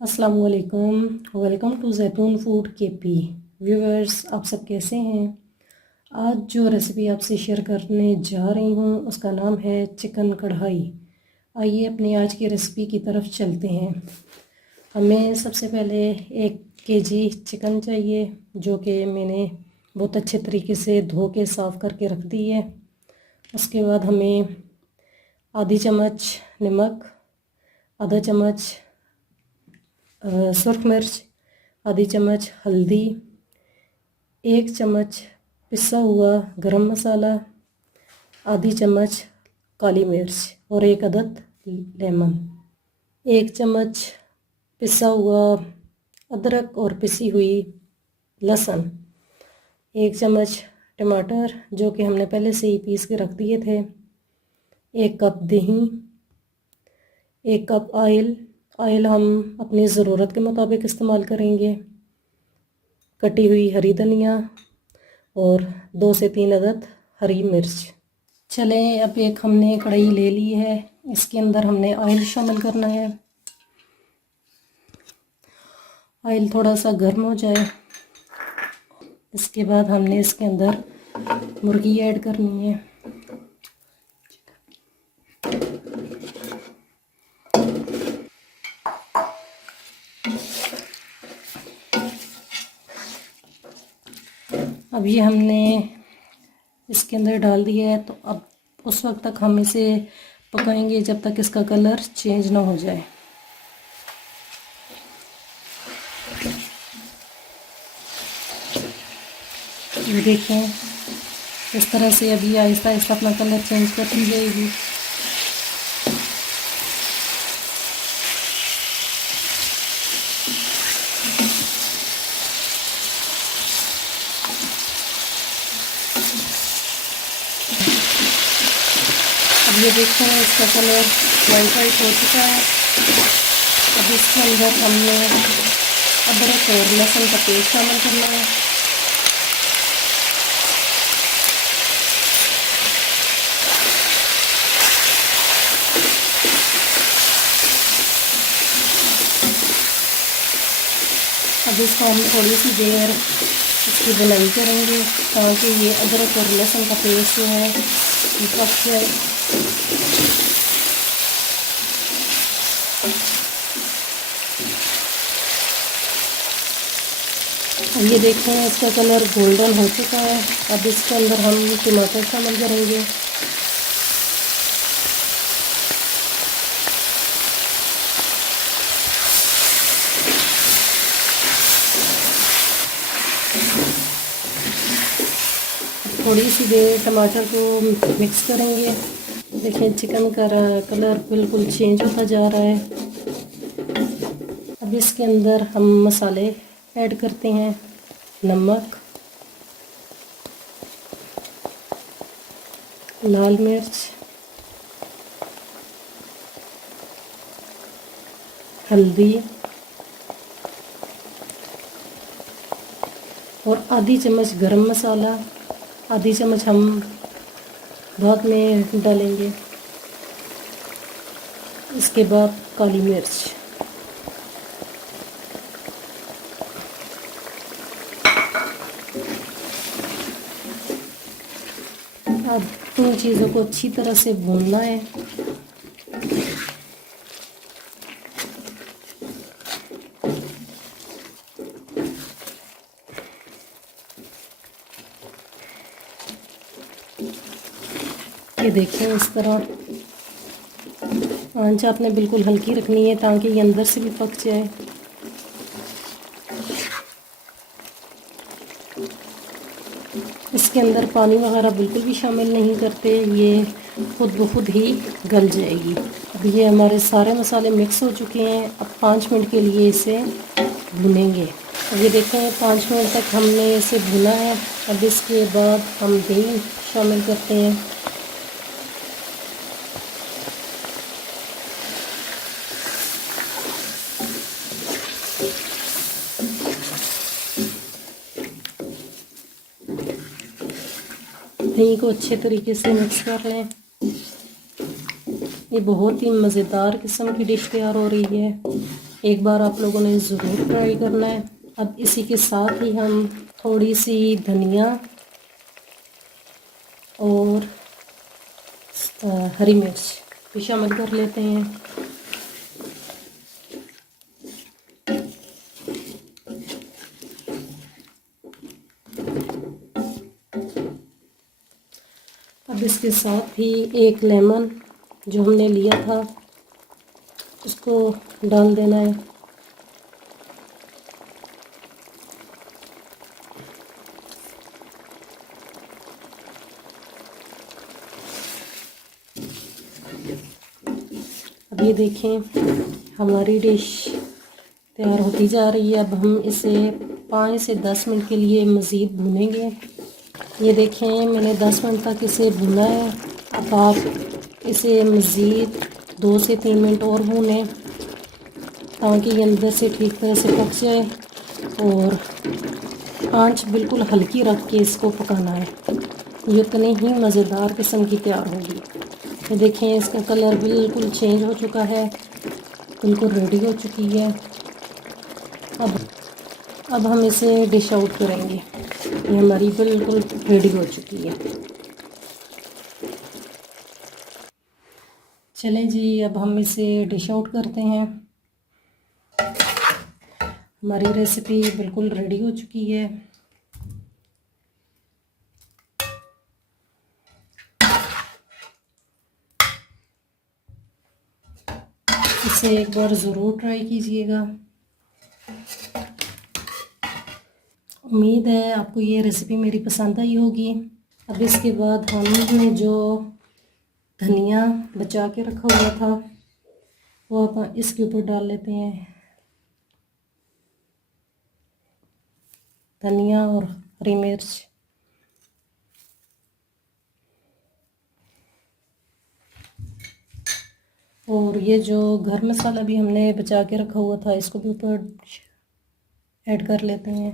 अस्सलाम वालेकुम। Welcome to जैतून फूड केपी। व्यूअर्स, आप सब कैसे हैं? आज जो रेसिपी आपसे शेयर करने जा रही हूँ उसका नाम है चिकन कढ़ाई। आइए अपनी आज की रेसिपी की तरफ चलते हैं। हमें सबसे पहले 1 kg चिकन चाहिए, जो कि मैंने बहुत अच्छे तरीके से धो के साफ़ करके रख दी है। उसके बाद हमें आधी चम्मच नमक, आधा चम्मच सुरख मिर्च, आधी चम्मच हल्दी, 1 चम्मच पिसा हुआ गरम मसाला, आधी चम्मच काली मिर्च और 1 अदद लेमन, 1 चम्मच पिसा हुआ अदरक और पिसी हुई लहसुन, 1 चम्मच टमाटर जो कि हमने पहले से ही पीस के रख दिए थे, 1 कप दही, 1 कप ऑयल हम अपनी ज़रूरत के मुताबिक इस्तेमाल करेंगे, कटी हुई हरी धनिया और 2 से 3 अदद हरी मिर्च। चलें, अब एक हमने कढ़ाई ले ली है, इसके अंदर हमने ऑयल शामिल करना है। ऑयल थोड़ा सा गर्म हो जाए, इसके बाद हमने इसके अंदर मुर्गी ऐड करनी है। अब ये हमने इसके अंदर डाल दिया है, तो अब उस वक्त तक हम इसे पकाएंगे जब तक इसका कलर चेंज ना हो जाए। ये देखें, इस तरह से अभी आहिस्ता आहिस्ता अपना कलर चेंज करती जाएगी। अब ये देखते हैं इसका कलर वाइट वाइट हो चुका है। अब इसके अंदर हमने अदरक और लहसुन का पेस्ट शामिल करना है। अब इसको हम थोड़ी सी देर इसकी बुनाई करेंगे ताकि ये अदरक और लहसुन का पेस्ट जो है पक जाए। अब ये देखते हैं इसका कलर गोल्डन हो चुका है। अब इसके अंदर हम टमाटर शामिल करेंगे। थोड़ी सी देर टमाटर को मिक्स करेंगे। देखिए चिकन का कलर बिल्कुल चेंज होता जा रहा है। अब इसके अंदर हम मसाले ऐड करते हैं। नमक, लाल मिर्च, हल्दी और आधी चम्मच गरम मसाला। आधी चम्मच हम बाद में डालेंगे। इसके बाद काली मिर्च। अब इन चीज़ों को अच्छी तरह से भूनना है। ये देखिए, इस तरह आंच आपने बिल्कुल हल्की रखनी है ताकि ये अंदर से भी पक जाए। इसके अंदर पानी वगैरह बिल्कुल भी शामिल नहीं करते, ये खुद ब खुद ही गल जाएगी। अब ये हमारे सारे मसाले मिक्स हो चुके हैं। अब 5 मिनट के लिए इसे भुनेंगे। अब ये देखें, 5 मिनट तक हमने इसे भुना है। अब इसके बाद हम दही शामिल करते हैं। दही को अच्छे तरीके से मिक्स कर लें। ये बहुत ही मज़ेदार किस्म की डिश तैयार हो रही है। एक बार आप लोगों ने ज़रूर ट्राई करना है। अब इसी के साथ ही हम थोड़ी सी धनिया और हरी मिर्च भी शामिल कर लेते हैं। अब इसके साथ ही एक लेमन जो हमने लिया था उसको डाल देना है। अब ये देखें हमारी डिश तैयार होती जा रही है। अब हम इसे 5 से 10 मिनट के लिए मज़ीद भूनेंगे। ये देखें मैंने 10 मिनट तक इसे भुना है। अब आप इसे मज़ीद 2 से 3 मिनट और भूनें ताकि ये अंदर से ठीक तरह से पक जाए, और आंच बिल्कुल हल्की रख के इसको पकाना है। ये इतनी ही मज़ेदार किस्म की तैयार होगी। ये देखें इसका कलर बिल्कुल चेंज हो चुका है, बिल्कुल रेडी हो चुकी है। अब हम इसे डिश आउट करेंगे। ये हमारी बिल्कुल रेडी हो चुकी है। चलें जी, अब हम इसे डिश आउट करते हैं। हमारी रेसिपी बिल्कुल रेडी हो चुकी है। इसे एक बार ज़रूर ट्राई कीजिएगा। उम्मीद है आपको ये रेसिपी मेरी पसंद आई होगी। अब इसके बाद हमने जो धनिया बचा के रखा हुआ था वो आप इसके ऊपर डाल लेते हैं। धनिया और हरी मिर्च, और ये जो गरम मसाला भी हमने बचा के रखा हुआ था इसको भी ऊपर ऐड कर लेते हैं।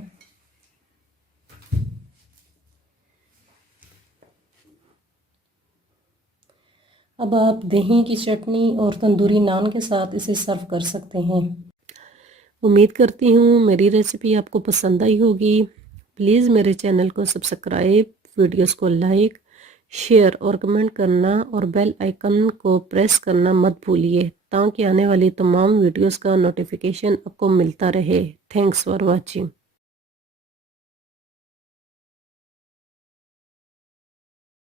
अब आप दही की चटनी और तंदूरी नान के साथ इसे सर्व कर सकते हैं। उम्मीद करती हूँ मेरी रेसिपी आपको पसंद आई होगी। प्लीज़ मेरे चैनल को सब्सक्राइब, वीडियोस को लाइक, शेयर और कमेंट करना और बेल आइकन को प्रेस करना मत भूलिए ताकि आने वाली तमाम वीडियोस का नोटिफिकेशन आपको मिलता रहे। Thanks for watching.